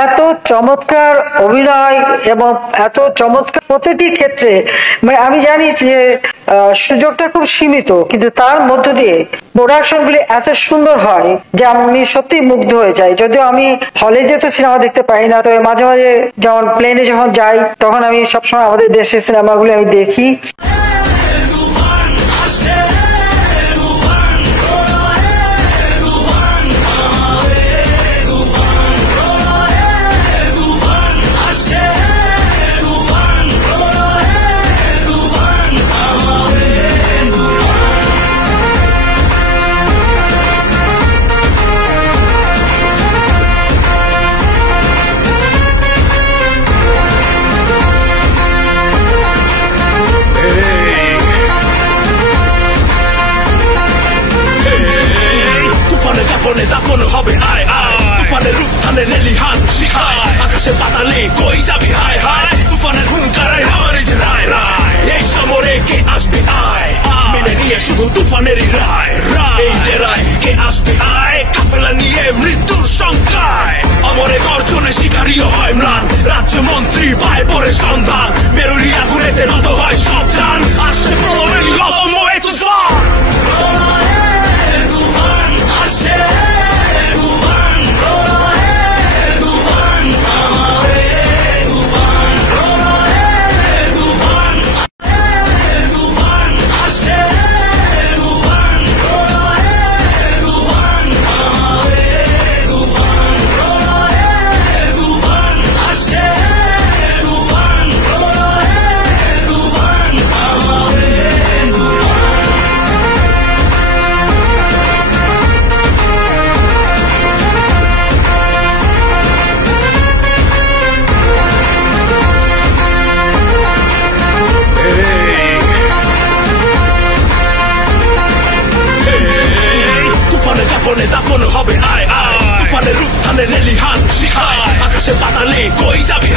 এত চমৎকার অভিনয় এবং এত চমৎকার প্রতিটি ক্ষেত্রে, মানে আমি জানি যে সুযোগটা খুব সীমিত, কিন্তু তার মধ্য দিয়ে প্রোডাকশন গুলি এত সুন্দর হয় যে আমি সত্যি মুগ্ধ হয়ে যাই। যদিও আমি হলে যেহেতু সিনেমা দেখতে পাই না, তবে মাঝে মাঝে যেমন প্লেনে যখন যাই তখন আমি সবসময় আমাদের দেশের সিনেমাগুলি আমি দেখি। তুফানের রূপ টানে লেলিহান শিখায়, আকাশে পাতালে কই যাবি হায় হায়, তুফানের হুঙ্কারে আমার এই যে রায় রায়, এই সমরে কে আসবে আয়, মেনে নিয়ে শুধু তুফানেরই রায়, এই ডেরায় কে আসবে আয়, কাফেলা নিয়ে মৃত্যুর সংখ্যায়, অমরে গর্জনে শিকারীও হয় ম্লান, রাজ্য মন্ত্রী পায় পরে সন্ধান, মেরুরি আগুনেতে নত হয় সব জান, আসছে প্রলয়ের লবময় তুফান। দাফন হবে আয় আয়, তুফানের রূপ টানে লেলিহান শিখায়, আকাশে পাতালে কই যাবি